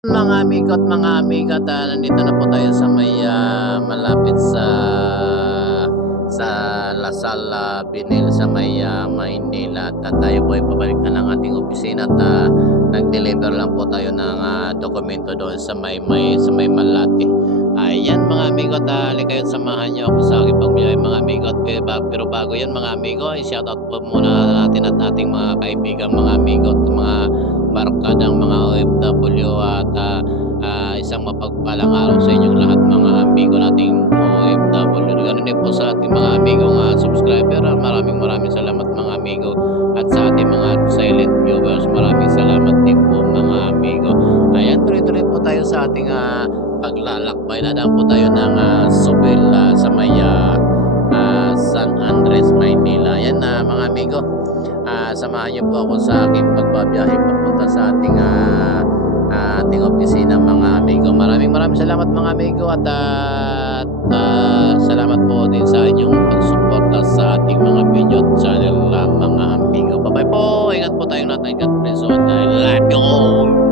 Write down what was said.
Mga amigo at mga amiga, nandito na po tayo sa may malapit sa Lasal, Binil sa may Maynila at tayo po ay pabalik na ng ating opisina at nag-deliver lang po tayo ng dokumento doon sa may Malate. Ayan mga amigo at halika kayo samahan niyo ako sa aking pagbiyahe mga amigo at pero bago yan mga amigo, i-shoutout po muna natin at ating mga kaibigan mga amigo at mga barkadang mga OFW at isang mapagpalang araw sa inyong lahat mga amigo nating OFW. Ganun din po sa ating mga amigong subscriber. Maraming salamat mga amigo. At sa ating mga silent viewers, maraming salamat din po mga amigo. Ayan, tuloy-tuloy po tayo sa ating paglalakbay. Dadaan po tayo ng Subil sa may San Andres, Maynila. Ayan mga amigo. Samahan niyo po ako sa aking pagbabiyahe papunta sa ating opisina mga amigo. Maraming salamat mga amigo at salamat po din sa inyong pagsuporta sa ating mga video channel mga amigo. Bye bye po. Ingat po tayong lahat. God bless you. Love you all.